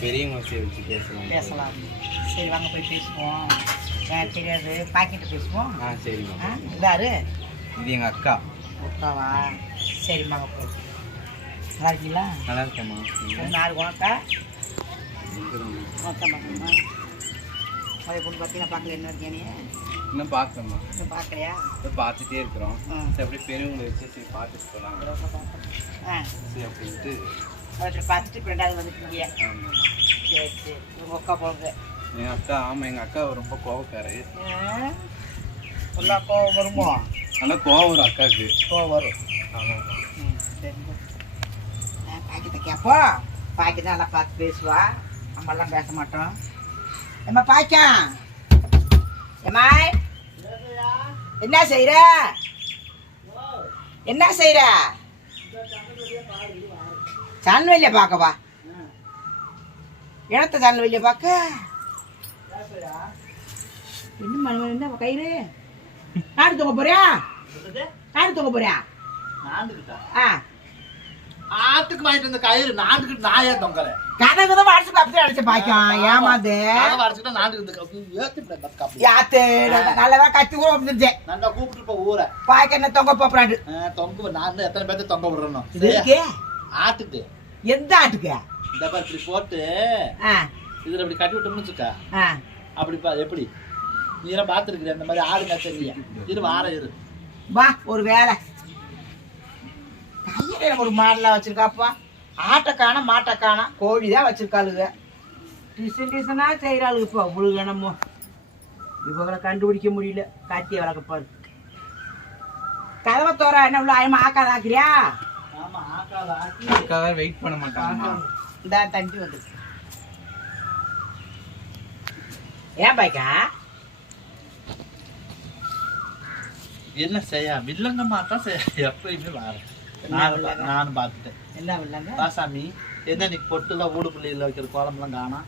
பெரியவங்க வச்சு பேசலாம். பேசலாம். சரி வாங்க போய் பேசுவோம். எனக்கு தெரியாது. பாக்கெட்டு பேசுவோம். ஆ சரிம்மா இதாரு? இது எங்கள் அக்கா. அக்காவா? சரி வாங்க போய். நல்லா இருக்கீங்களா? நல்லா இருக்கேம்மா. நீங்க? பொண்ணு ஆறு குணக்கா இருக்கிறோம். மொத்தம் பார்க்கணுமா அதே பொண்ணு பார்த்தீங்கன்னா பார்க்கல. என்ன இருக்கியா நீ? இன்னும் பார்க்கலாமா இன்னும் பார்க்கலையா? இப்போ பார்த்துட்டே இருக்கிறோம். சரி அப்படியே பெரியவங்களை வச்சு சரி பார்த்துட்டு போகலாம். சரி அப்படின்ட்டு ஒருத்தர் பார்த்துட்டு இப்ப ரெண்டாவது வந்துட்டீங்க சரி சரி. உங்கள் அக்கா போங்க எங்கள் அக்கா ஆமாம் எங்கள் அக்கா ரொம்ப கோவக்காரு. எல்லா கோவம் வருமோ? ஆனால் கோவம் ஒரு அக்காவுக்கு. கோவம் வரும். ஆமாம் பாக்கிட்ட கேட்போம் பாக்கி தான் நல்லா பார்த்து பேசுவா. நம்மெல்லாம் பேச மாட்டோம். ஏம்மா பாய்க்கா ஏம்மாய் என்ன செய்யற என்ன செய்யற சன்வெளிய பார்க்கவா? இடத்த சன்வெளிய பார்க்க. என்ன மணி என்ன கயிறு? நாடு தூங்க போறியா? நாடு தூங்க போறியா? ஆ. ஆட்டுக்கு வாங்கிட்டு வந்த கயிறு நாட்டுக்கு நாயா தொங்கல? கனவு தான் வாட்ஸ்அப் அப்படி அடிச்சு பாய்க்கும். ஏமாது வரைச்சுட்டு நாட்டுக்கு யாத்து? நல்லவா கத்தி கூட வந்துருச்சு நல்லா கூப்பிட்டு ஊரை பாய்க்க என்ன தொங்க போறாடு ஆ, தொங்க நான் எத்தனை பேர்த்த தொங்க இருக்கு. ஆட்டுக்கு. எந்த ஆட்டுக்கு? இந்த மாதிரி இப்படி போட்டு இதுல இப்படி கட்டி விட்டோம்னு வச்சுக்கா. அப்படி பா எப்படி? நீ எல்லாம் பார்த்துருக்கிற இந்த மாதிரி ஆடு மேய்ச்சறியா இரு வார இரு. வா ஒரு வேலை. கையில ஒரு மாடலா வச்சிருக்காப்பா. ஆட்டை காண மாட்டை காண. கோழி தான் வச்சிருக்காளுங்க டிசன் டிசனா செய்யறாளுங்க இப்போ உங்களுக்கு என்னமோ இவங்களை கண்டுபிடிக்க முடியல. காத்திய வளர்க்கப்பாரு கதவை தோற என்ன உள்ள ஆயமா ஆக்காத ஆக்குறியா? ஆமா ஆக்காத ஆக்கி அக்கா வேறு வெயிட் பண்ண மாட்டாங்கம்மா இந்த தண்டி வந்து. ஏன் பாய்க்கா? என்ன செய்ய? வில்லங்க மாத்தான் செய்ய? எப்பயுமே வார. நானும் வில்லங்க? நானும் பார்த்துட்டேன். என்ன இல்லைங்க பாசாமி என்ன நீ பொட்டுலாம் ஊடு பிள்ளைல வைக்கிற கோலம்லாம் காணா?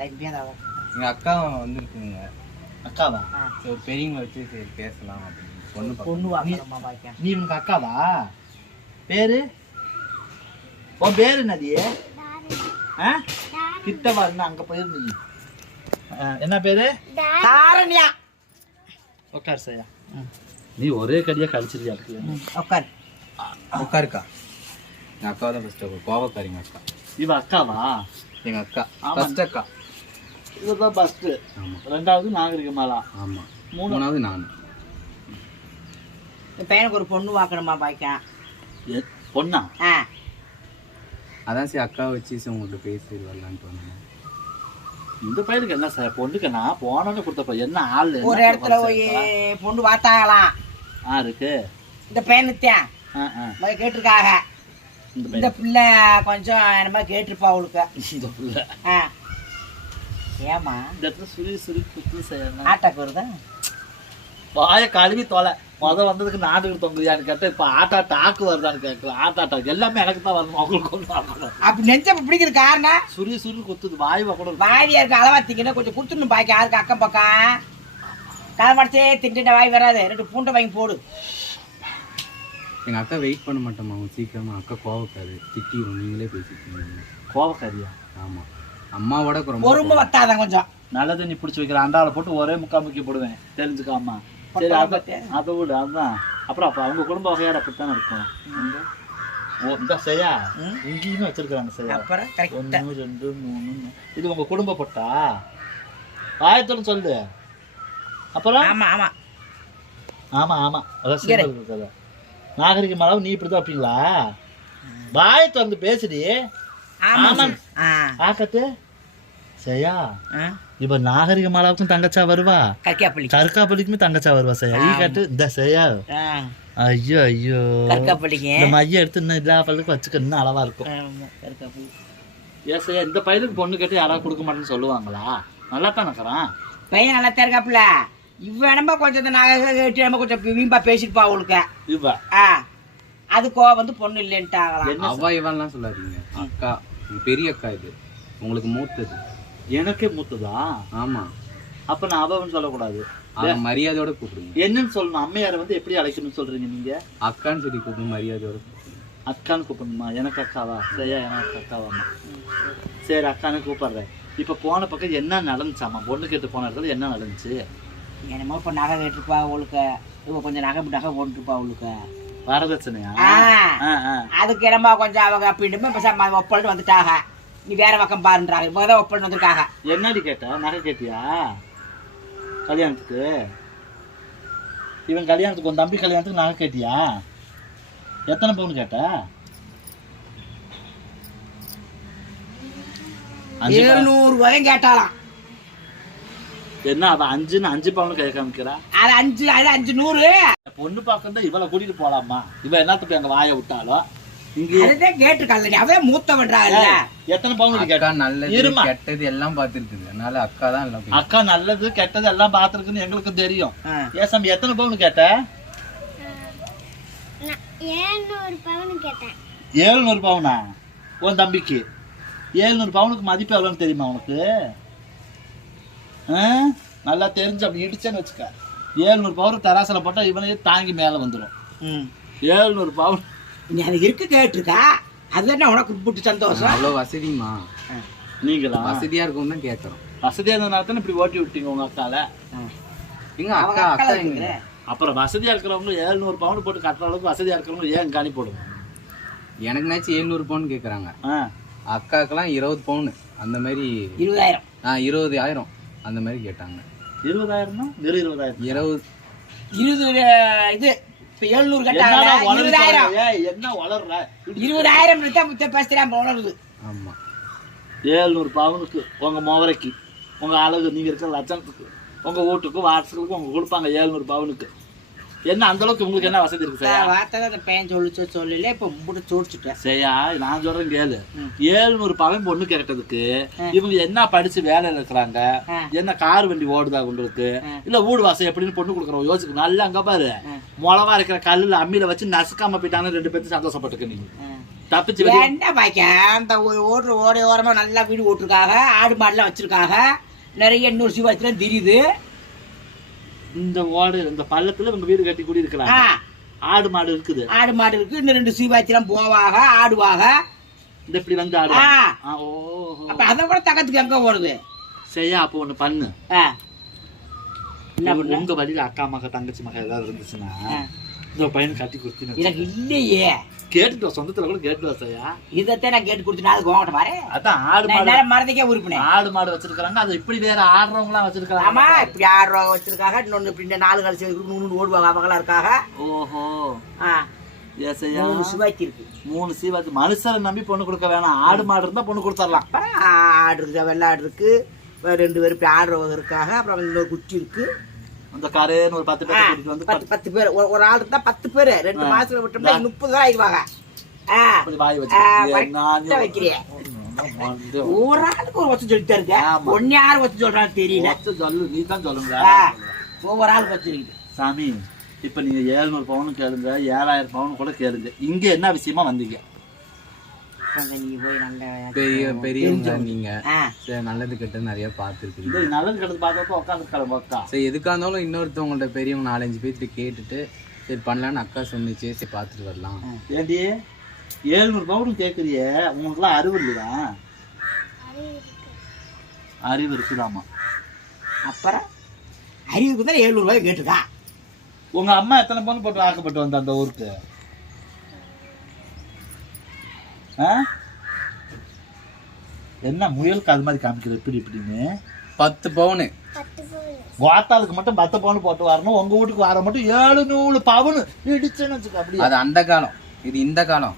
தம்பியா தான் எங்கள் அக்கா வந்திருக்குங்க. அக்காவா? சரி பெரியவங்களை வச்சு சரி பேசலாம் அப்படின்னு. பொண்ணு. பொண்ணு நீ உனக்கு அக்காவா? பேரு? உன் பேரு என்னடி ஆ? கிட்ட வரணும் அங்க போயிருந்து என்ன பேரு? தாரணியா. உட்கார் செய்யா நீ ஒரே கடியா கழிச்சிருக்கியா உட்கார் உட்காருக்கா எங்கள் அக்கா தான் ஃபஸ்ட்டு கோவக்காரிங்க அக்கா. இவ அக்காவா? எங்கள் அக்கா. ஆமா. ஃபஸ்ட் அக்கா. இதுதான் ஃபர்ஸ்ட் ரெண்டாவது நாகரிகமாலா? ஆமாம் மூணு. மூணாவது நான். என் பையனுக்கு ஒரு பொண்ணு வாக்கணுமா பாய்க்கா? பொண்ணா? ஆ. அதான் சரி அக்கா வச்சு சரி உங்கள்கிட்ட பேசி வரலான்ட்டு வந்தேன் இந்த பையனுக்கு என்ன சார் பொண்ணுக்கு நான் போனோன்னு கொடுத்தப்ப என்ன ஆள் ஒரு இடத்துல போய் பொண்ணு பார்த்தாங்களாம் ஆ இருக்கு. இந்த பையனுத்தான் போய் கேட்டிருக்காக. இந்த பிள்ளை கொஞ்சம் என்னமா கேட்டிருப்பா அவளுக்கு. இந்த பிள்ளை. ஆ. ஏமா இந்த இடத்துல சுரி சுரி குத்து செய்யணும் ஆட்டாக்கு வருதா வாய கழுவி தொலை. முத வந்ததுக்கு நாட்டுக்கு தொங்குறியான்னு கேட்டா இப்ப ஆட்டா டாக்கு வருதான்னு கேட்கல ஆட்டா டாக்கு எல்லாமே எனக்கு தான் வரணும் அவங்களுக்கு ஒன்றும் அப்படி நெஞ்ச பிடிக்கிற காரணம்? சுரி சுரி குத்துது வாய்வா கூட இருக்கு. வாரியா இருக்க அளவாத்திங்கன்னா கொஞ்சம் கொடுத்துடணும் பாய்க்கா யாருக்கு அக்கம் பக்கம்? கலமடிச்சே திண்டு வாய் வராது. ரெண்டு பூண்டை வாங்கி போடு. எங்கள் அக்கா வெயிட் பண்ண மாட்டோமா அவங்க சீக்கிரமா. அக்கா கோவக்காரு. திட்டிடும் நீங்களே பேசிக்கீங்க கோவக்காரியா? ஆமாம் அம்மாவோட ரொம்ப பொறுமை வத்தாதான் கொஞ்சம். நல்ல தண்ணி பிடிச்சி வைக்கிற. அண்டால போட்டு ஒரே முக்கா முக்கி போடுவேன். தெரிஞ்சுக்காம சரி அதை. அதை விடு அதுதான். அப்புறம் அப்ப அவங்க குடும்ப வகையார் அப்படித்தானே இருக்கும்? ஓ இந்த செய்யா. இங்கேயுமே வச்சிருக்காங்க செய்யா அப்புறம் ஒன்று ரெண்டு மூணு இது உங்க குடும்ப பொட்டா? ஆயத்தோடு சொல்லு. அப்புறம்? ஆமா ஆமா. ஆமா ஆமா. அதான் இங்க இரு. சிம்பிள் இருக்குது நாகரிகம் அளவு நீ இப்படிதான் வைப்பீங்களா? வாய் திறந்து பேசுடி. ஆமா ஆமா. ஆ. ஆக்கத்து செய்யா ஆ? இப்ப நாகரிகம் அளவுக்கும் தங்கச்சா வருவா கற்காப்பள்ளி கருக்காப்பள்ளிக்குமே தங்கச்சா வருவா செய்யா ஈ கட்டு இந்த செய்யா ஆ ஐயோ ஐயோ கற்காப்பள்ளிக்கு இந்த மைய எடுத்து இன்னும் எல்லா பல்லுக்கும் வச்சுக்க இன்னும் அளவா இருக்கும் ஆமா கற்காப்பள்ளி ஏன் இந்த பையனுக்கு பொண்ணு கேட்டு யாராவது கொடுக்க மாட்டேன்னு சொல்லுவாங்களா நல்லா தான் இருக்கிறான் பையன் நல்லா இருக்காப்புல இவ என்னமோ கொஞ்சம் இந்த நகை கேட்டு நம்ம கொஞ்சம் வீம்பா பேசிருப்பா அவளுக்கு இவ ஆ அது கோவம் வந்து பொண்ணு இல்லைன்ட்டாங்களாம் என்ன அவா இவன்லாம் சொல்லாதீங்க அக்கா பெரிய அக்கா இது உங்களுக்கு மூத்தது எனக்கே மூத்ததா? ஆமா. அப்ப நான் அவன்னு சொல்லக்கூடாது. மரியாதையோட கூப்பிடுங்க. என்னன்னு சொல்லணும். அம்மையாரை வந்து எப்படி அழைக்கணும்னு சொல்றீங்க நீங்க? அக்கான்னு சொல்லி கூப்பிடுங்க மரியாதையோட. அக்கான்னு கூப்பிடணுமா? எனக்கு அக்காவா? சரியா எனக்கு அக்காவாம்மா. சரி அக்கானு கூப்பிடுறேன். இப்ப போன பக்கம் என்ன நடந்துச்சாமா பொண்ணு கேட்டு போன இடத்துல என்ன நடந்துச்சு? என்னமோ இப்போ நகை கேட்டிருப்பா அவளுக்கு. இவ கொஞ்சம் நகை நகை போட்டுருப்பா அவளுக்கு. வரதட்சணையா. அதுக்கு என்னமோ கொஞ்சம் அவங்க அப்படின்ட்டு இப்போ சம்ம ஒப்பல்ட்டு வந்துட்டாங்க நீ வேற பக்கம் பாருன்றாங்க. இப்போ தான் வந்திருக்காங்க. என்னடி கேட்ட? நகை கேட்டியா? கல்யாணத்துக்கு? இவன் கல்யாணத்துக்கு உன் தம்பி கல்யாணத்துக்கு நகை கேட்டியா? எத்தனை பவுன் கேட்ட. எழுநூறு ரூபாயும் கேட்டாலாம் என்ன அவ அஞ்சுன்னு அஞ்சு பவுன் காமிக்கிறா? அது அஞ்சு அது அஞ்சு நூறு. பொண்ணு பார்க்கறதா இவளை கூட்டிட்டு போலாமா இவ என்னத்துக்கு அங்க வாயை விட்டாலும் இங்க அதுதான் கேட்டிருக்காள் அவன் மூத்தவன்றாள் எத்தனை பவுன் கேட்டா? நல்லது. கெட்டது எல்லாம் பார்த்துருக்குது அதனால அக்கா தான் எல்லாம். அக்கா நல்லது கெட்டது எல்லாம் பாத்துருக்குன்னு எங்களுக்கு தெரியும். ஏன் சாமி எத்தனை பவுன் கேட்ட? ஏழ்நூறு பவுன் கேட்டேன். ஏழுநூறு பவுனா? உன் தம்பிக்கு. ஏழுநூறு பவுனுக்கு மதிப்பு எவ்வளோன்னு தெரியுமா உனக்கு? ஆ? நல்லா தெரிஞ்சு அப்படி இடிச்சேன்னு வச்சுக்க. ஏழுநூறு பவுன் தராசில் போட்டால் இவனையே தாங்கி மேலே வந்துடும் ஏழுநூறு பவுன் நீ அது இருக்கு கேட்டிருக்கா? அது என்ன உனக்கு புட்டு சந்தோஷம். அவ்வளோ வசதிமா நீங்களா? வசதியா இருக்கும் தான் கேட்கறோம் வசதியாக இருந்ததுனால தானே இப்படி ஓட்டி விட்டீங்க உங்க அக்கால? எங்க அக்கா அக்கா எங்க. அப்புறம் வசதியா இருக்கிறவங்க ஏழுநூறு பவுன் போட்டு கட்டுற அளவுக்கு வசதியா இருக்கிறவங்க ஏன் காணி போடுவோம் எனக்குனாச்சும் எழுநூறு பவுன் கேட்குறாங்க ஆ. அக்காக்கெல்லாம் இருபது பவுன் அந்த மாதிரி இருபதாயிரம். ஆ இருபது ஆயிரம் அந்த மாதிரி கேட்டாங்க. இருபதாயிரம்னா வெறும் இருபதாயிரம். இருபது இருபது இது இப்ப எழுநூறு கட்டாங்க வளர்ற இருபதாயிரம். என்ன வளர்ற? இருபதாயிரம் தான் முத்த பேசுறேன் உணருது ஆமா. ஏழ்நூறு பவுனுக்கு உங்க முவரைக்கு உங்க அழகு நீங்க இருக்கிற லட்சணத்துக்கு உங்க வீட்டுக்கு வாட்ஸ்அப்புக்கு உங்க கொடுப்பாங்க ஏழ்நூறு பவுனுக்கு. என்ன அந்த அளவுக்கு உங்களுக்கு என்ன வசதி இருக்கு சரியா? வார்த்தை அந்த பையன் சொல்லிச்சோ சொல்லல இப்ப முட்டு சோடிச்சுட்டேன். சரியா? நான் சொல்றேன் கேளு. ஏழ்நூறு பவுன் பொண்ணு கேட்டதுக்கு இவங்க என்ன படிச்சு வேலையில இருக்கிறாங்க. என்ன கார் வண்டி ஓடுதா உங்களுக்கு. இல்ல வீடு வாசல் எப்படின்னு பொண்ணு கொடுக்குறோம் யோசிக்க. நல்லா அங்க பாரு. மொளவா இருக்கிற கல்லுல அம்மியில வச்சு நசுக்காம போயிட்டாங்க ரெண்டு பேரும் சந்தோஷப்பட்டுக்க நீங்க தப்பிச்சு என்ன பாய்க்க? அந்த ஓடுற ஓட ஓரமா நல்லா வீடு ஓட்டிருக்காங்க ஆடு மாடுலாம் வச்சிருக்காங்க நிறைய இன்னொரு சிவாச்சிலாம் தெரியுது. இந்த ஓடு இந்த பள்ளத்துல இவங்க வீடு கட்டி குடி இருக்கிறாங்க ஆடு மாடு இருக்குது. ஆடு மாடு இருக்கு. இன்னும் ரெண்டு சீவாச்சிலாம் போவாங்க ஆடுவாங்க இந்த இப்படி வந்து ஆடு. அப்ப அதை கூட தகத்துக்கு எங்க போறது? சரியா அப்போ ஒண்ணு பண்ணு. உங்க வழியில அக்கா மக தங்கச்சி மக ஏதாவது இருந்துச்சுன்னா. இந்த பையன் கட்டி எனக்கு இல்லையே. கேட்டுட்டு சொந்தத்துல கூட கேட்டு வா சரியா இதைத்தான் நான் கேட்டு கொடுத்து நாளைக்கு உங்கள்கிட்ட பாரு அதான் ஆடு மாடு நேரம் மரத்துக்கே உறுப்பினேன் ஆடு மாடு வச்சிருக்காங்க அது இப்படி வேற ஆடுறவங்களாம் ஆமா வச்சிருக்காங்க இப்படி ஆடுறவங்க வச்சிருக்காங்க இன்னொன்னு இப்படி இந்த நாலு கழிச்சு நூறு ஓடுவாங்க அவங்களா இருக்காங்க. ஓஹோ. மூணு சிவாச்சி இருக்கு. மூணு சீவாத்து மனுஷரை நம்பி பொண்ணு கொடுக்க வேணாம். ஆடு மாடு இருந்தா பொண்ணு கொடுத்துடலாம். ஆடு இருக்கு வெள்ளாடு இருக்கு ரெண்டு பேரும் இப்படி ஆடுறவங்க இருக்காங்க அப்புறம் இன்னொரு குச்சி இருக்கு. அந்த கரேன்னு ஒரு பத்து பேர் கூட்டிட்டு வந்து பத்து பத்து பேர். ஒரு- ஆள் இருந்தா பத்து பேர். ரெண்டு மாசத்துல விட்டோம்னா முப்பது தான் ஆயிடுவாங்க. வச்சு வைக்கிறியே. ஒரு ஆளுக்கு ஒரு வச்சு சொல்லிட்டு இருக்க. ஒன்னு யாரு வச்சு சொல்றான்னு தெரியல. சொல்லு நீ தான் சொல்லுங்க. ஒவ்வொரு ஆளுக்கு வச்சிருக்கு சாமி இப்ப நீங்க ஏழுநூறு பவுன் கேளுங்க ஏழாயிரம் பவுன் கூட கேளுங்க. இங்க என்ன விஷயமா வந்தீங்க? நீ போய் நல்ல பெரிய பெரியவங்க நீங்க. ஆ, சரி நல்லது கெட்டது நிறைய பார்த்துருக்கீங்க. நல்லது கெட்டது பார்த்தப்ப உட்காந்து அக்கா சரி எதுக்காக இருந்தாலும் இன்னொருத்தவங்கள்ட்ட பெரியவங்க நாலஞ்சு பேர்த்து கேட்டுட்டு சரி பண்ணலான்னு அக்கா சொன்னிச்சு சரி பார்த்துட்டு வரலாம். ஏண்டி ஏழுநூறு பவுன் கேக்குறியே. உங்களுக்குலாம் அறிவு இல்லையா அறிவு இருக்குதாமா அப்புறம் அறிவுக்கு தான் ஏழுநூறு ரூபாய் கேட்டுக்கா உங்க அம்மா எத்தனை பவுன் போட்டு ஆக்கப்பட்டு வந்த அந்த ஊருக்கு ஆ? என்ன முயலுக்கு அது மாதிரி காமிக்கிறது? இப்படி இப்படின்னு. பத்து பவுனு. வாத்தாளுக்கு மட்டும் பத்து பவுன் போட்டு வரணும். உங்க வீட்டுக்கு வர மட்டும் ஏழு நூறு பவுன் இடிச்சுன்னு வச்சுக்க அப்படியே. அது அந்த காலம். இது இந்த காலம்.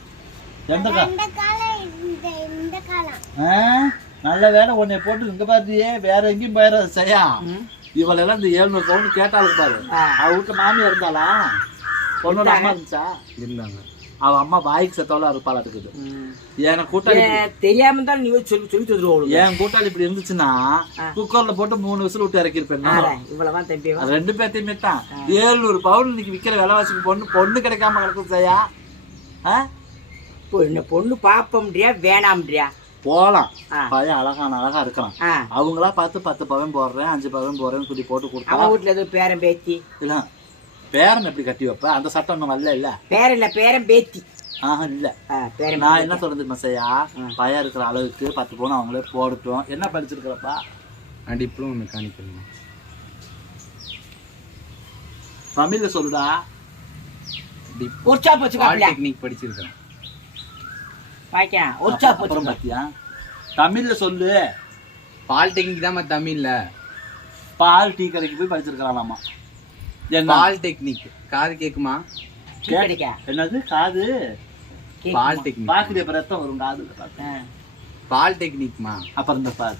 எந்த காலம் இந்த இந்த காலம். ஆ? நல்ல வேலை உன்னை போட்டு இங்க பாத்தியே வேற எங்கேயும் போயிடாது செய்யா இவளெல்லாம் இந்த ஏழுநூறு பவுன் கேட்டாளுக்கு பாரு. ஆ. அவ வீட்டு மாமி இருந்தாளா? பொண்ணோட அம்மா இருந்துச்சா? இருந்தாங்க அவ அம்மா வாய்க்கு செத்தவளா இருப்பாளா இருக்குது. என் கூட்டாளி தெரியாம தான் நீ சொல்லி சொல்லி தந்துருவோம் என் கூட்டாளி இப்படி இருந்துச்சுன்னா குக்கர்ல போட்டு மூணு விசில் விட்டு இறக்கிருப்பேன். இவ்வளவுதான் தம்பி ரெண்டு பேர்த்தையுமே தான் ஏழுநூறு பவுன் இன்னைக்கு விக்கிற விலைவாசிக்கு பொண்ணு பொண்ணு கிடைக்காம கிடக்குது செய்யா ஆ? பொண்ணு பாப்போம்ன்றியா வேணாம்ன்றியா? போலாம். ஆ. பையன் அழகான அழகா இருக்கலாம் ஆ. அவங்களா பார்த்து பத்து பவன் போடுறேன் அஞ்சு பவன் போடுறேன்னு சொல்லி போட்டு கொடுத்தா வீட்டுல எதுவும் பேரன் பேத்தி. இல்ல. பேரன் எப்படி கட்டி வைப்ப? அந்த சட்டம் ஒன்றும் வரல இல்ல? பேரன் இல்ல பேரன் பேத்தி. ஆஹா இல்ல. நான் என்ன சொல்றது தெரியுமா செய்யா பையன் இருக்கிற அளவுக்கு பத்து பவுன் அவங்களே போடட்டும். என்ன படிச்சிருக்கிறப்பா? நான் டிப்ளமோ மெக்கானிக்கல் தமிழ்ல சொல்லுடா. உற்சா போச்சுக்காப்ல டெக்னிக் படிச்சிருக்கேன் அப்புறம் பாத்தியா? தமிழ்ல சொல்லு. பாலிடெக்னிக் தான் தமிழ்ல. பால் டீ கடைக்கு போய் படிச்சிருக்கலாமா என்ன? பாலிடெக்னிக் காது கேக்குமா? என்னது? காது? பாலிடெக்னிக் பாக்குறிய ரத்தம் வரும் காது பாலிடெக்னிக்மா அப்புறம் இந்த பால்.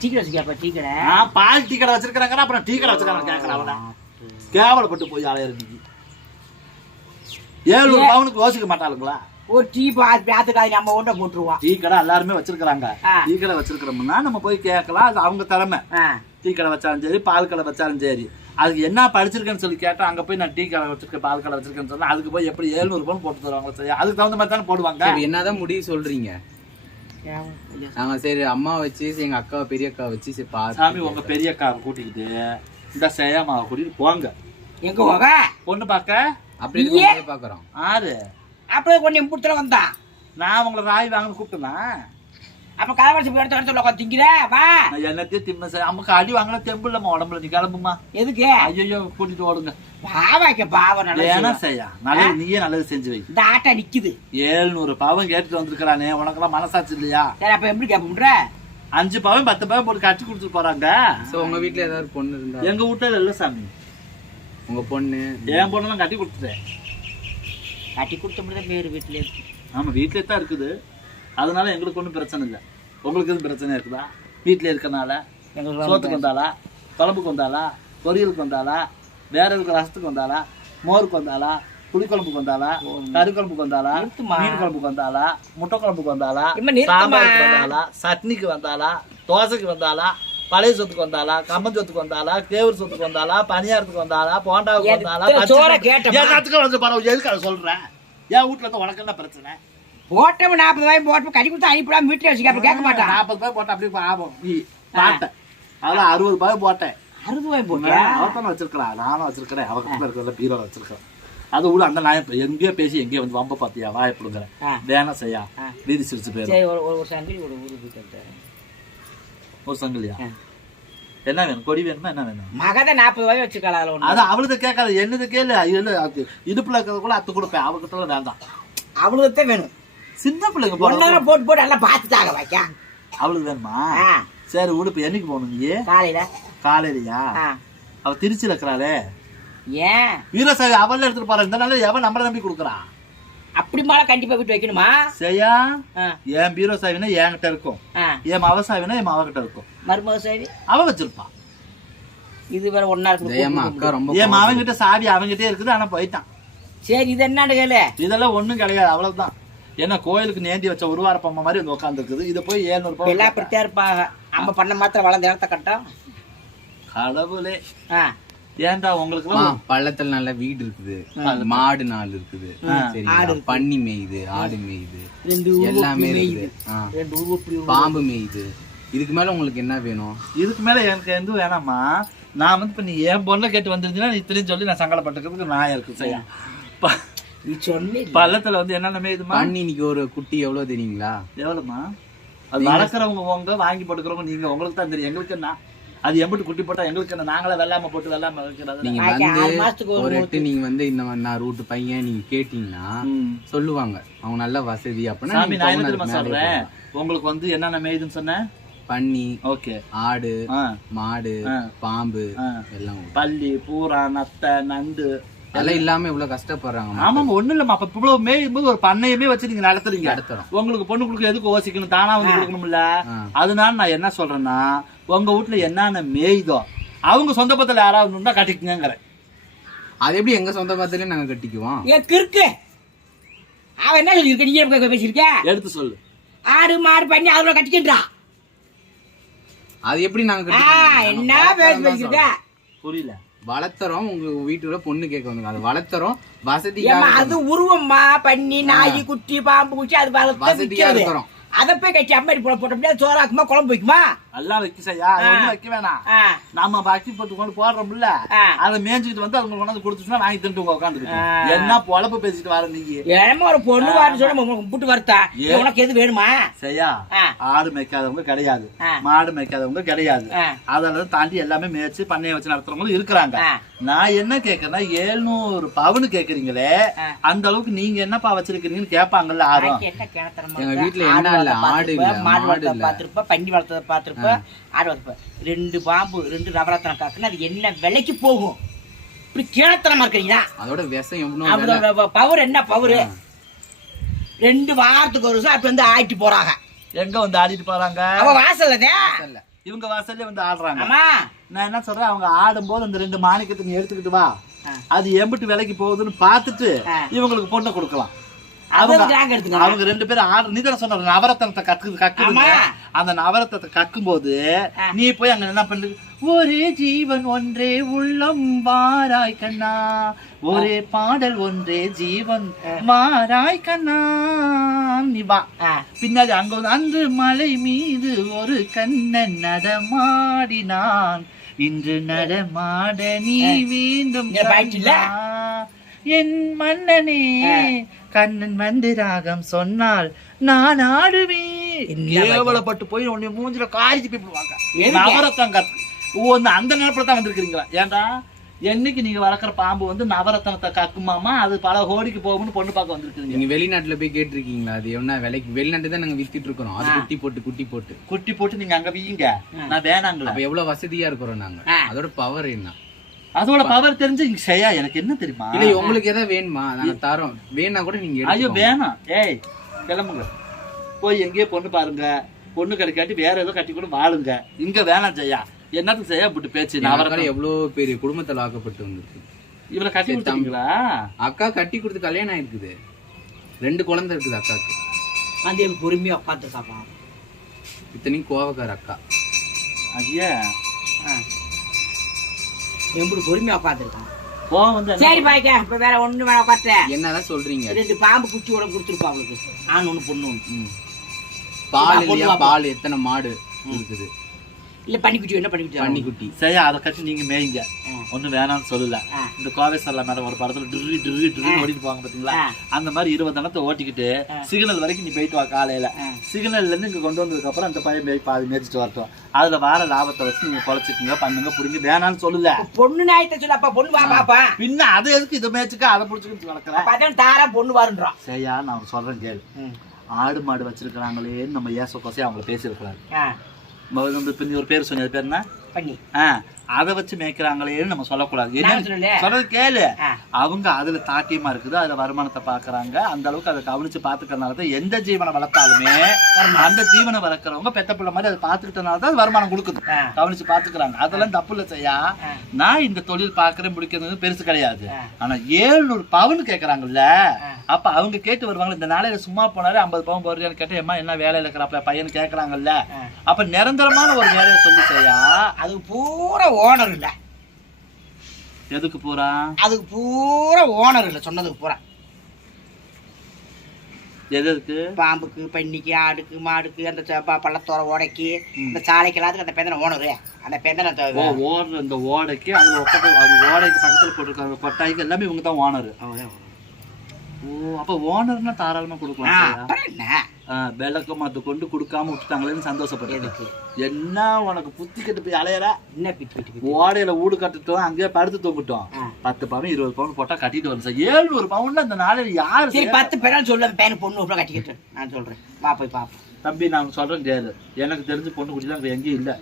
டீ கடை வச்சுக்காப்பா டீ கடை? பால் டீ கடை வச்சிருக்கிறாங்க அப்புறம் டீ கடை வச்சிருக்காங்க கேட்கலாம் அவன. கேவலப்பட்டு போய் ஆளைய இருக்கு ஏழு பவுனுக்கு யோசிக்க மாட்டாளுங்களா? ஒரு டீ பா பேத்துக்காது நம்ம ஒன்றை போட்டுருவோம். டீ கடை எல்லாருமே வச்சிருக்கிறாங்க. டீ கடை வச்சிருக்கிறோம்னா நம்ம போய் கேட்கலாம் அது அவங்க திறமை. டீ கடை வச்சாலும் சரி பால் கடை வச்சாலும் சரி. அதுக்கு என்ன படிச்சிருக்கேன்னு சொல்லி கேட்டா அங்க போய் நான் டீ கடை வச்சிருக்கேன் பால் கடை வச்சிருக்கேன்னு சொன்னா அதுக்கு போய் எப்படி ஏழுநூறு பவுன் போட்டு தருவாங்க சரி அதுக்கு தகுந்த மாதிரி தானே போடுவாங்க. சரி என்னதான் முடிவு சொல்றீங்க? நாங்க சரி அம்மா வச்சு எங்க அக்கா பெரிய அக்கா வச்சு சரி சாமி உங்க பெரிய அக்காவை கூட்டிக்கிட்டு இந்த சேயமாவை கூட்டிட்டு போங்க. எங்க போக? பொண்ணு பார்க்க? அப்படி பாக்குறோம் ஆறு. அப்படியே கொண்டு புடுத்துல வந்தான். நான் உங்களை ராய் வாங்க கூப்பிட்டேனா? அப்ப கலவரசி போய் எடுத்து இடத்துல உட்காந்து திங்கிற வா என்னத்தையும் தின்ன சார் அம்மாக்கு அடி வாங்கினா தெம்பு இல்லம்மா உடம்புல நீ கிளம்புமா எதுக்கு ஐயோ கூட்டிட்டு ஓடுங்க பாவாக்க பாவம் நல்லா. செய்யா நல்லது நீயே நல்லது செஞ்சு வை இந்த ஆட்டா நிக்குது ஏழ்நூறு பவன் கேட்டுட்டு வந்திருக்கிறானே உனக்கெல்லாம் மனசாட்சி இல்லையா சரி அப்ப எப்படி கேட்ப அஞ்சு பவன் பத்து பவன் போட்டு கட்டி கொடுத்துட்டு போறாங்க சோ உங்க வீட்ல ஏதாவது பொண்ணு இருந்தா எங்க வீட்டுல இல்ல சாமி உங்க பொண்ணு என் பொண்ணெல்லாம் கட்டி கொடுத்துட்டேன் கட்டி கொடுத்த முடியாது பேரு வீட்டுல இருக்கு ஆமா வீட்லயே தான் இருக்குது அதனால எங்களுக்கு ஒன்றும் பிரச்சனை இல்லை. உங்களுக்கு எதுவும் பிரச்சனை இருக்குதா? வீட்டில் இருக்கனால எங்களுக்கு சோத்துக்கு வந்தாளா? குழம்புக்கு வந்தாளா? பொரியலுக்கு வந்தாளா? வேற இருக்கிற ரசத்துக்கு வந்தாளா? மோருக்கு வந்தாளா? புளிக்குழம்புக்கு வந்தாளா? கறி குழம்புக்கு வந்தாளா? நிறுத்துமா. மீன் குழம்புக்கு வந்தாளா? முட்டை குழம்புக்கு வந்தாளா? நிறுத்துமா. சாம்பாருக்கு வந்தாளா? சட்னிக்கு வந்தாளா? தோசைக்கு வந்தாளா? பழைய சொத்துக்கு வந்தாளா? கம்மஞ்சொத்துக்கு வந்தாளா? கேவூர் சொத்துக்கு வந்தாளா? பனியாரத்துக்கு வந்தாளா? போண்டாவுக்கு வந்தாளா? கேட்டம்மா? எல்லாத்துக்கும் வந்து பரவாயில்ல எதுக்கு அதை சொல்றேன்? என் வீட்டுல தான் உனக்கு என்ன பிரச்சனை? போட்டவன் நாற்பது ரூபாய் போட்டு கட்டி கொடுத்து அனுப்பிடாம வீட்டுல வச்சுக்க அப்ப கேட்க மாட்டான். நாற்பது ரூபாய் போட்டேன் அப்படியே ஆகும் நீ பார்த்தேன். அதெல்லாம் அறுபது ரூபாய் போட்டேன். அறுபது ரூபாய் போட்டியா? அவர்த்தான வச்சிருக்கலாம் நானும் வச்சிருக்கிறேன் அவகிட்ட இருக்கிறத பீரோல வச்சிருக்கிறேன் அது உள்ள அந்த நாயம் எங்கேயோ பேசி எங்கேயோ வந்து வம்ப பாத்தியா வாய பிடுங்குறேன் ஆ. வேணாம் செய்யா. வீதி சிரிச்சு போயிடும் ஒரு சங்கிலி ஒரு ஊரு போயிட்டு ஒரு சங்கிலியா. என்ன வேணும்? கொடி வேணுமா? என்ன வேணும்? மகத நாற்பது ரூபாய் வச்சுக்கலாம் அது அவளுக்கு கேட்காது. என்னது கேளு? இடுப்புல இருக்கிறத கூட அத்து கொடுப்பேன். அவகிட்ட வேண்டாம். அவ்வளவுதான் வேணும். சின்ன பிள்ளைங்க போற ஒன்னரை போட்டு போட்டு நல்லா பார்த்துட்டாங்க வைக்க அவளுக்கு வேணுமா சரி உடுப்பு என்னைக்கு போகணும் நீ? காலையில. காலையிலயா? அவ திருச்சியில இருக்கிறாளே. ஏன்? வீரசாமி அவள் எடுத்துட்டு போறா. இந்த நாள் எவன் நம்மள நம்பி கொடுக்குறா? அப்படி மேல கண்டிப்பா வீட்டு வைக்கணுமா? செய்யா ஆ. என் பீரோ சாவினா என்கிட்ட இருக்கும். என் மவ சாவினா என் மவகிட்ட இருக்கும். மருமக சரி அவ வச்சிருப்பான் இது வேற ஒன்னா இருக்கு அக்கா ரொம்ப என் மவன்கிட்ட சாவி அவன்கிட்டே இருக்குது ஆனா போயிட்டான். சரி இது என்னன்னு கேளு. இதெல்லாம் ஒண்ணும் கிடையாது அவ்வளவுதான். என்ன கோயிலுக்கு நேந்தி வச்ச ஒரு வாரப்பம்மா மாதிரி வந்து உட்காந்துருக்குது இதை போய் ஏழ்நூறு இப்ப எல்லாம் ரூபாய் அப்படித்தான் இருப்பாங்க. நம்ம பண்ண மாத்திரம் வளர்ந்த இடத்த கட்டும். கடவுளே. ஆ. ஏன்டா உங்களுக்கு பள்ளத்துல நல்ல வீடு இருக்குது. மாடு நாள் இருக்குது. பன்னி மேயுது ஆடு மேயுது. ரெண்டு எல்லாமே இருக்குது. பாம்பு மேயுது. இதுக்கு மேல உங்களுக்கு என்ன வேணும்? இதுக்கு மேல எனக்கு எதுவும் வேணாமா நான் வந்து இப்ப நீ என் பொண்ணை கேட்டு வந்திருந்தீங்கன்னா நீ இத்தனையும் சொல்லி நான் சங்கடப்பட்டுக்கிறதுக்கு நான் இருக்கு. செய்யா ப- நீ சொன்னே பள்ளத்துல வந்து என்னென்ன மேயுதுமா பன்னி இன்னைக்கு ஒரு குட்டி எவ்வளவு தெரியுங்களா? எவ்வளவுமா அது வளர்க்குறவங்க உங்க வாங்கி போட்டுக்கிறவங்க நீங்க உங்களுக்கு தான் தெரியும். எங்களுக்கு என்ன? அது எம்பிட்டு குட்டி போட்டா எங்களுக்கு என்ன? நாங்களே வெள்ளாம போட்டு வெள்ளாம வைக்கிறது. நீங்க வந்து ஒரு எட்டு நீங்க வந்து இந்த மாதிரி நான் ரூட்டு பையன் நீங்க கேட்டீங்கன்னா. சொல்லுவாங்க. அவங்க நல்ல வசதி அப்படின்னா நான் என்ன தெரியுமா சொல்றேன். உங்களுக்கு வந்து என்னென்ன மேயுதுன்னு சொன்னேன்? பன்னி ஓகே. ஆடு மாடு. பாம்பு. எல்லாம். பள்ளி பூரா நத்தை நண்டு அதெல்லாம் இல்லாம இவ்வளவு கஷ்டப்படுறாங்க. ஆமாங்க ஒண்ணும் இல்லம்மா. அப்ப இவ்வளவு மேயும் போது ஒரு பண்ணையமே வச்சு நீங்க நடத்துறீங்க. நடத்துறோம். உங்களுக்கு பொண்ணுங்களுக்கு எதுக்கு யோசிக்கணும் தானா வந்து கொடுக்கணும்ல. அதனால நான் என்ன சொல்றேன்னா உங்க வீட்டுல என்னென்ன மேயுதோ அவங்க சொந்த பத்துல யாராவது இருந்தா கட்டிக்குங்கிறேன். அது எப்படி எங்க சொந்த பக்கத்துலயே நாங்க கட்டிக்குவோம்? ஏ கிறுக்கு! அவன் என்ன சொல்லியிருக்க? நீ போய் பேசியிருக்க? எடுத்து சொல்லு. ஆடு மாடு பண்ணி அதுல கட்டிக்கின்றான் அது எப்படி நாங்க? என்ன பேசி பேசியிருக்க. புரியல. வளர்த்தறோம். உங்க வீட்டுல பொண்ணு கேட்க வந்து அது வளர்த்தறோம். வசதிக்காக அது உருவம்மா பண்ணி நாய் குட்டி பாம்பு குச்சி அது வளர்த்து வசதியா. இருக்கிறோம். அதை போய் கட்டி அம்மாடி போட போட்ட முடியாது. சோறாக்குமா குழம்பு வைக்குமா? எல்லாம் வைக்க செய்யா வைக்க வேணாம் ஆ, நாம பாக்கி போட்டு கொண்டு போடுறோம்ல. அதை மேய்ஞ்சிட்டு வந்து அவங்க கொண்டாந்து கொடுத்துச்சுன்னா வாங்கி தின்ட்டு ஆ. என்ன பொழப்பு பேசிட்டு வர நீங்க ஏமா ஒரு பொண்ணு வாருன்னு சொல்லி புட்டு வருத்தா. உனக்கு எது வேணுமா செய்யா. ஆடு மேய்க்காதவங்க கிடையாது. மாடு மேய்க்காதவங்க கிடையாது. அதெல்லாம் தாண்டி எல்லாமே மேய்ச்சி பண்ணைய வச்சு நடத்துறவங்களும் இருக்கிறாங்க. நான் என்ன கேக்குறேன்னா ஏழ்நூறு பவுன் கேக்குறீங்களே. அந்த அளவுக்கு நீங்க என்னப்பா வச்சிருக்கீங்கன்னு கேட்பாங்கல்ல ஆர்வம் எங்க ஆடு என்ன இல்ல, ஆடு இல்ல, மாடு மாடு வளர்த்தத இல்ல. பார்த்திருப்ப பன்னி வளர்த்தத பார்த்திருப்ப ஆடு வளர்த்தப்ப ரெண்டு பாம்பு ரெண்டு நவரத்தனம் காக்குன்னு அது என்ன விலைக்கு போகும்? இப்படி கிணத்தனமா இருக்கிறீங்களா? அதோட விஷம். அதோட பவர் என்ன பவர்? ரெண்டு வாரத்துக்கு ஒரு வருஷம் அப்படி வந்து ஆயிட்டு போறாங்க. எங்க வந்து ஆடிட்டு போறாங்க? அவ வாசல்ல இல்ல. இவங்க வாசல்ல வந்து ஆடுறாங்க. ஆமா. நான் என்ன சொல்றேன்? அவங்க ஆடும்போது அந்த ரெண்டு மாணிக்கத்தை நீ எடுத்துக்கிட்டு வா. அது எம்பிட்டு விலைக்கு போகுதுன்னு பார்த்துட்டு. இவங்களுக்கு பொண்ணை கொடுக்கலாம். அவங்க ரெண்டு பேரும் நீ தானே சொன்ன நவரத்தனத்தை கக்கு ஆமா. அந்த நவரத்தத்தை கக்கும் போது. நீ போய் அங்க என்ன பண்றது ஒரே ஜீவன் ஒன்றே உள்ளம் வாராய் கண்ணா. ஒரே பாடல் ஒன்றே ஜீவன் வாராய் கண்ணா. நீ வா. பின்னாடி அங்க அன்று மலை மீது ஒரு கண்ணன் நடமாடினான். இன்று நடமாட நீ மீண்டும் இங்க பாய்ச்சில்ல? வா. என் மன்னனே கண்ணன் வந்து ராகம் சொன்னால் நான் ஆடுவேன். கேவலப்பட்டு போய் உன்னை மூஞ்சில காய்ச்சி கத்து ஓ இந்த அந்த நேரத்துல தான் வந்திருக்கிறீங்களா? ஏன்டா என்னைக்கு நீங்க வளர்க்குற பாம்பு வந்து நவரத்தனத்தை கக்குமாமா? அது பல கோடிக்கு போகும்னு பொண்ணு பார்க்க வந்திருக்கிறீங்க. நீங்க வெளிநாட்டுல போய் கேட்டிருக்கீங்களா? அது என்ன விலைக்கு வெளிநாட்டு தான் நாங்க வித்துட்டு இருக்கிறோம். அது குட்டி போட்டு குட்டி போட்டு. குட்டி போட்டு நீங்க அங்க வீங்க. நான் வேணாங்களா? எவ்வளவு வசதியா இருக்கிறோம் நாங்க. அதோட பவர் என்ன? அதோட பவர் தெரிஞ்சு இங்க செய்யா எனக்கு என்ன தெரியுமா? இல்ல உங்களுக்கு எதாவது வேணுமா? நாங்க தரோம். வேணா கூட நீங்க ஐயோ. வேணாம். ஏய் கிளம்புங்க. போய் எங்கேயோ பொண்ணு பாருங்க. பொண்ணு கிடைக்காட்டி வேற ஏதோ கட்டி கூட வாழுங்க. இங்க வேணாம் ஜெயா. என்னத்துக்கு செய்யா இப்படி பேச்சு? நான் எவ்வளவு பெரிய குடும்பத்துல ஆக்கப்பட்டு வந்திருக்கு. இவளை கட்டி விட்டுங்களா அக்கா கட்டி கொடுத்து கல்யாணம் ஆயிருக்குது. ரெண்டு குழந்தை இருக்குது அக்காக்கு வந்து எனக்கு பொறுமையா உட்காந்து சாப்பாடு இத்தனையும் கோவக்கார அக்கா. ஐயா எப்படி பொறுமையா உட்காந்துருக்கான் கோவம் வந்து என்ன- சரி பாய்க்க இப்ப வேற ஒண்ணு வேணா உட்காந்துட்டேன் என்னதான் சொல்றீங்க? ரெண்டு பாம்பு குச்சி கூட கொடுத்துருப்பா அவளுக்கு. ஆண் ஒண்ணு பொண்ணு ஒண்ணு. பால் இல்லையா. பால் எத்தனை மாடு இருக்குது? இல்ல குச்சி என்ன பண்ணி குச்சி பன்னி குட்டி செய்யா அதை கட்டி நீங்க மேய்ங்க. ஒண்ணும் வேணாம்னு சொல்லல. இந்த கோவை சரலா மேடம் ஒரு படத்துல டிர்ரி டிர்ரி டிர்ரி ஓடிட்டு போவாங்க பாத்தீங்களா. அந்த மாதிரி இருபது தனத்தை ஓட்டிக்கிட்டு சிக்னல் வரைக்கும் நீ போயிட்டு வா காலையில. சிக்னல்ல இருந்து இங்க கொண்டு வந்ததுக்கு அப்புறம் அந்த பையன் மேய் பாதி மேய்ச்சிட்டு வரட்டும். அதுல வர லாபத்தை வச்சு நீங்க பொழைச்சிக்கங்க பண்ணுங்க புடிங்க. வேணாம்னு சொல்லல. பொண்ணு நாயத்தை சொல்ல. அப்பா பொண்ணு வா பாப்பா. பின்ன அதை எதுக்கு இதை மேய்ச்சிக்க? அதை புடிச்சுக்கிட்டு வளர்க்குறேன் அதான் தாரா பொண்ணு வாருன்றான். சரியா நான் சொல்றேன் கேளு. ஆடு மாடு வச்சிருக்கிறாங்களேன்னு நம்ம ஏச கொசையா அவங்கள பேசியிருக்கிறாரு. ஆ, நம்ம இப்ப நீ ஒரு பேர் சொன்னது பேர் என்ன பண்ணி. அதை வச்சு மேய்க்கிறாங்களேன்னு நம்ம சொல்லக்கூடாது. சொல்றது கேளு. அவங்க அதுல தாட்டியமா இருக்குது அதுல வருமானத்தை பாக்குறாங்க அந்த அளவுக்கு அதை கவனிச்சு பாத்துக்கிறதுனால தான் எந்த ஜீவனை வளர்த்தாலுமே அந்த ஜீவனை வளர்க்குறவங்க பெத்த பிள்ளை மாதிரி அதை பாத்துக்கிட்டனால தான் வருமானம் கொடுக்குது. கவனிச்சு பாத்துக்கிறாங்க அதெல்லாம் தப்பு இல்ல செய்யா. நான் இந்த தொழில் பாக்குறேன் பிடிக்கிறது பெருசு கிடையாது. ஆனா ஏழுநூறு பவுன் கேக்குறாங்கல்ல. அப்ப அவங்க கேட்டு வருவாங்க இந்த நாளையில சும்மா போனாரு ஐம்பது பவுன் போடுறியான்னு கேட்டா ஏம்மா என்ன வேலையில இருக்கிறாப்ல பையன் கேக்குறாங்கல்ல. அப்ப நிரந்தரமான ஒரு வேலையை சொல்லி செய்யா அதுக்கு பூரா ஓனர் இல்ல. எதுக்கு போறா அதுக்கு பூரா ஓனர் இல்ல சொன்னதுக்கு பூரா. எது எதுக்கு? பாம்புக்கு பன்னிக்கு ஆடுக்கு மாடுக்கு அந்த ச- ப- பள்ளத்தோர ஓடைக்கு இந்த சாலைக்கு எல்லாத்துக்கும் அந்த பெந்தன ஓனரு. அந்த பெந்தன ஓ ஓடுற இந்த ஓடைக்கு அது ஓடைக்கு பக்கத்துல போட்டிருக்காங்க கொட்டாய்க்கு எல்லாமே இவங்க தான் ஓனர். ஓ அப்ப ஓனர்னா தாராளமா கொடுக்கலாம் என்ன? ஆ, விளக்க மாத்து கொண்டு கொடுக்காம விட்டுட்டாங்களேன்னு சந்தோஷப்பட்டு எதுக்கு? என்ன உனக்கு புத்தி கட்டு போய் அலையற? என்ன பிச்சு ஓடையில வீடு கட்டுட்டோம் அங்கேயே படுத்து தூங்கிட்டோம். பத்து பவுன் இருபது பவுன் போட்டா கட்டிட்டு வரும் சார். ஏழுநூறு பவுன்ல அந்த நாளையில யாரு சரி? பத்து பேரும் சொல்லு பொண்ணு அப்புறம் கட்டிக்கிட்டு. நான் சொல்றேன். வா போய் பாப்போம். தம்பி நான் சொல்றேன் கேளு. எனக்கு தெரிஞ்சு பொண்ணு அங்க எங்கேயும் இல்ல.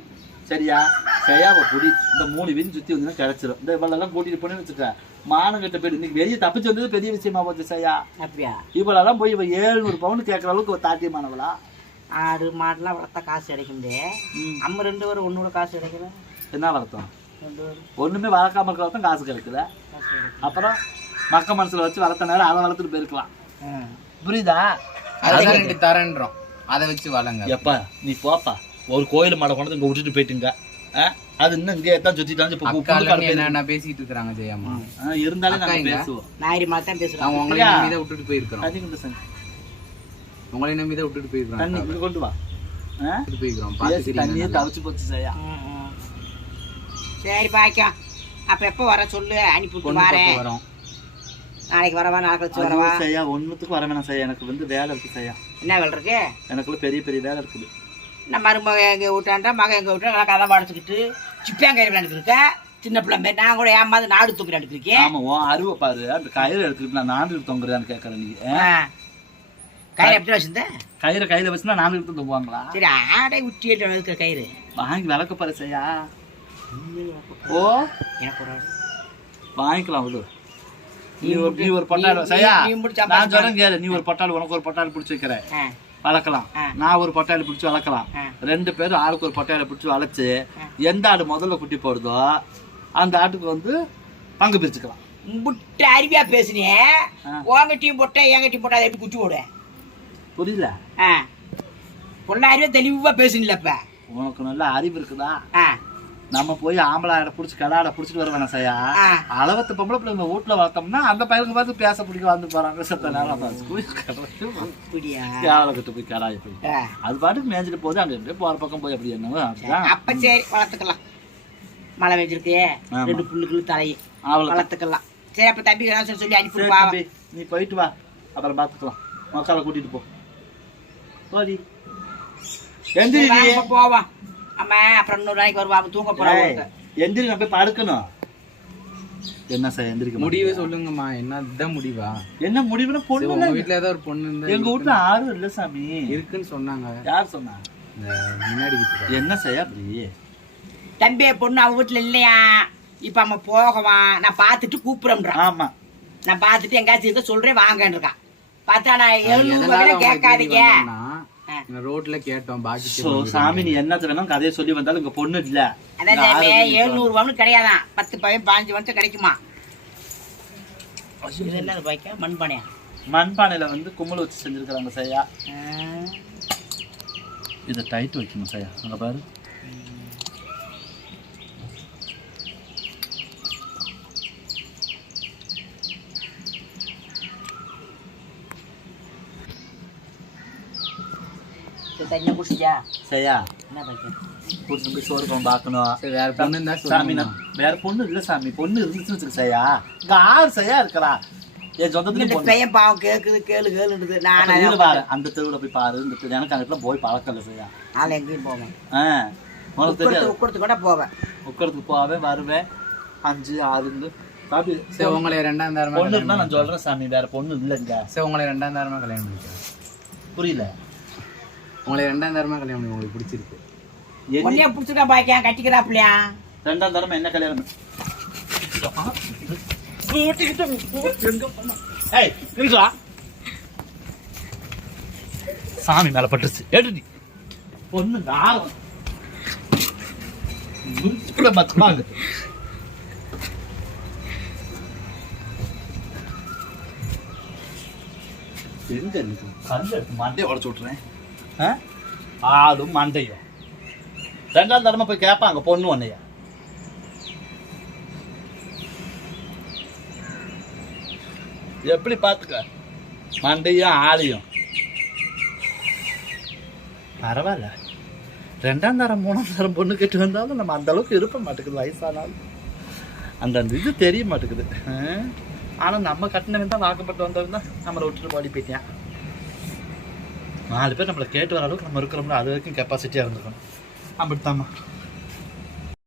சரியா? சரியாவ குடி இந்த மூணு வீடு சுத்தி வந்து கிடைச்சிரும். இந்த இவளெல்லாம் கூட்டிட்டு போனேன்னு வச்சுக்க மானங்கிட்ட போயிட்டு இன்னைக்கு வெளியே தப்பிச்சு வந்தது பெரிய விஷயமா போச்சு சரியா? அப்படியா? இவளெல்லாம் போய் இவ ஏழுநூறு பவுன் கேட்கற அளவுக்கு ஒரு தாட்டியமானவளா ஆடு மாடுலாம் வளர்த்தா காசு கிடைக்குது ம். நம்ம ரெண்டு பேரும் ஒன்னோட காசு கிடைக்கல என்ன வளர்த்தோம்? ஒண்ணுமே வளர்க்காம இருக்கிறதான் காசு கிடைக்கல அப்புறம் மக்க மனசுல வச்சு வளர்த்த நேரம் அதை வளர்த்துட்டு போயிருக்கலாம். புரியுதா? ரெண்டு தரேன்றோம். அதை வச்சு வளங்க எப்பா நீ போப்பா. ஒரு கோயில் மாடை கொண்டு இங்க விட்டுட்டு போயிட்டுங்க? அது இன்னும் இங்கே தான் சுத்தி தான் இப்ப. என்ன பேசிட்டு இருக்காங்க ஜெயம்மா? இருந்தாலும் நாங்க? பேசுவோம். ஞாயிறு மாதிரி தான் பேசுறாங்க அவங்க உங்களை? நம்பி தான் விட்டுட்டு போயிருக்கிறோம். அதிகம் இந்த சங்க. உங்களை நம்பி தான் விட்டுட்டு போயிருக்கிறோம் தண்ணி. இங்க கொண்டு வா? விட்டுட்டு தண்ணியே தவிச்சு போச்சு சரியா. சரி பாய்க்கா. அப்ப எப்போ வர சொல்லு? அனுப்பிவிட்டு பொண்ணு வரேன். வரோம். நாளைக்கு வரவா நாளைக்கு கழிச்சு வரவா? சரியா ஒண்ணுத்துக்கு வர வேணாம் சரியா எனக்கு வந்து வேலை இருக்கு சரியா என்ன வேலை இருக்கு? எனக்குள்ள பெரிய பெரிய வேலை இருக்குது. நம்ம மருமக எங்க விட்டாண்டா மகன் எங்க விட்டா கதை படைச்சிக்கிட்டு சிப்பியாங்கயிறு விளையாண்டுட்டு இருக்க சின்ன பிள்ளை மாதிரி. நான் கூட ஏமாந்து நாடு தூக்கி இருக்கேன். ஆமா உன் அருவை பாரு. அந்த கயிறு எடுத்துக்கிட்டு நான் நாண்டு தொங்குறேன்னு கேட்கறேன் நீ. கயிறு எப்படி வச்சிருந்தேன் கயிறை கையில வச்சுனா நாண்டு எடுத்து தொங்குவாங்களா? சரி ஆடை விட்டி இருக்கிற கயிறு. வாங்கி விளக்க பாரு சரியா ஓ. எனக்கு ஒரு. வாங்கிக்கலாம் விடு. நீ ஒரு நீ ஒரு பொட்டாடு முடிச்சு நான் சொல்றேன் கேளு நீ ஒரு பொட்டாடு உனக்கு ஒரு பொட்டாடு பிடிச்சி வைக்கிறேன். வளர்க்கலாம். நான் ஒரு பொட்டாடு பிடிச்சி வளர்க்கலாம். ரெண்டு பேரும் ஆளுக்கு ஒரு பொட்டாடை பிடிச்சி வளர்த்து எந்த ஆடு முதல்ல குட்டி போடுதோ அந்த ஆட்டுக்கு வந்து பங்கு பிரிச்சுக்கலாம். முட்டை அருவியா பேசுனியே. ஆ. உங்க டீம் போட்ட எங்க டீம் போட்டா எப்படி குச்சி போடு புரியல. பொண்ணு அருவியா தெளிவா பேசுனில்ல இப்ப. உனக்கு நல்ல அறிவு இருக்குதா? ஆ. நம்ம போய் ஆம்பளை ஆடை பிடிச்சி கடாடை பிடிச்சிட்டு வர வேணாம் சையா. அளவத்து பொம்பளை பிள்ளைங்க வீட்டுல வளர்த்தோம்னா அந்த பையனுக்கு பார்த்து பேச பிடிக்க வந்து போறாங்க சத்த நேரம் கேவலக்கிட்ட போய் கடாய போய். அது பாட்டுக்கு மேய்ஞ்சிட்டு போகுது அங்க போற பக்கம் போய் அப்படி என்னவோ அப்ப சரி வளர்த்துக்கலாம். மழை பெஞ்சிருக்கு. ஆமா. ரெண்டு புல்லுக்குள்ள தலையை வளர்த்துக்கலாம். சரி அப்ப தம்பி சொல்லி தம்பி, நீ போயிட்டு வா. அப்புறம் பாத்துக்கலாம் மக்களை கூட்டிட்டு போ. போடி. எந்திரி நீ. ஆமா அப்புறம் இன்னொரு நாளைக்கு வருவா அவன் தூங்க போறான் ஏய், எந்திரி நான் போய் படுக்கணும். என்ன சார் எந்திரிக்க முடிவே சொல்லுங்கம்மா என்ன இதுதான் முடிவா? என்ன முடிவுனா பொண்ணு உங்க. வீட்ல ஏதாவது ஒரு பொண்ணு இருந்தா எங்க வீட்டுல யாரும் இல்ல சாமி. இருக்குன்னு சொன்னாங்க. யார் சொன்னா? இந்த முன்னாடி என்ன செய்ய அப்படி? தம்பி பொண்ணு அவன் வீட்டுல இல்லையா? இப்ப அவன் போகவான் நான் பார்த்துட்டு கூப்பிடுறான் ஆமா. நான் பார்த்துட்டு எங்காச்சும் இருக்க சொல்றேன் வாங்கன்னு இருக்கான் பார்த்தா நான் எழுநூறு கேட்காதீங்க இப்படி வந்தாங்கன்னா, ஆ. நான் ரோட்ல கேட்டோம் பாக்கி சோ சாமி நீ என்னத்த வேணும் கதையை சொல்லி வந்தாலும் இங்க பொண்ணு இல்ல. அதான் எழுநூறு ரூபான்னு கிடையாதான். பத்து பையன் பாஞ்சு வருஷம் கிடைக்குமா? இது என்ன பாய்க்கா? மண்பானையா? மண்பானையில வந்து கும்பல் வச்சு செஞ்சிருக்கிறாங்க சையா. ஆ. இதை டைட் வைக்கணும் சையா. அங்க பாரு. சரி தண்ணி குடிச்சியா சையா என்ன கூட்டிட்டு போய் சோறு குழம்பு பார்க்கணும் சரி வேற பொண்ணு இருந்தா சாமி நான் வேற பொண்ணு இல்ல சாமி பொண்ணு இருந்துச்சுன்னு வச்சுக்க சையா இங்க ஆறு சையா இருக்கலா என் பொண்ணு பையன் பாவம் கேக்குது கேளு கேளுன்றது நான் பாரு, அந்த தெருவுல போய் பாரு இந்த தெரு எனக்கு அங்கிட்ட போய் பழக்கம் இல்லை சையா நாளை எங்கேயும் போவேன் ஆ உனக்கு தெரியாது உட்கொடுத்து கூட போவேன் உட்கறதுக்கு போவேன் வருவேன் அஞ்சு சரி உங்களை ரெண்டாம் தாரமா பொண்ணு நான் சொல்றேன் சாமி வேற பொண்ணு இல்லைங்க சரி உங்களை ரெண்டாம் தாரமா கல்யாணம் பண்ணிக்கிறேன் புரியல உங்களை ரெண்டாம் தாரமா கல்யாணம் பண்ணி உங்களுக்கு பிடிச்சிருக்கு. என்ன உன்னைய பிடிச்சிருக்கா பாய்க்கா கட்டிக்கிறாப்லையா ரெண்டாம் தரம் என்ன கல்யாணம்? ஏய். சாமி மேல பட்டுருச்சு. எடுடி பொண்ணு தாரம் இப்படி மத்தமாங்க எங்க இருக்கு கல் எடுத்து மண்டையை உடச்சு விட்டுறேன்? ஆளும் மண்டையும். ரெண்டாம் தடவை போய் கேட்பாங்க பொண்ணு உன்னைய. எப்படி பார்த்துக்க மண்டையும் ஆளையும். பரவாயில்ல. ரெண்டாம் தரம் மூணாம் தரம் பொண்ணு கேட்டு வந்தாலும் நம்ம அந்த அளவுக்கு இருப்ப மாட்டேங்குது வயசானாலும். அந்த அந்த இது தெரிய மாட்டேங்குது. ஆனால் நம்ம கட்டினவன் தான் வாக்கப்பட்டு வந்தவன் தான் நம்மளை விட்டுட்டு பாடி போயிட்டான். நாலு பேர் நம்மளை கேட்டு வர அளவுக்கு நம்ம இருக்கிறோம்ல அது வரைக்கும் கெப்பாசிட்டியாக இருந்துக்கணும் அப்படித்தாம்மா.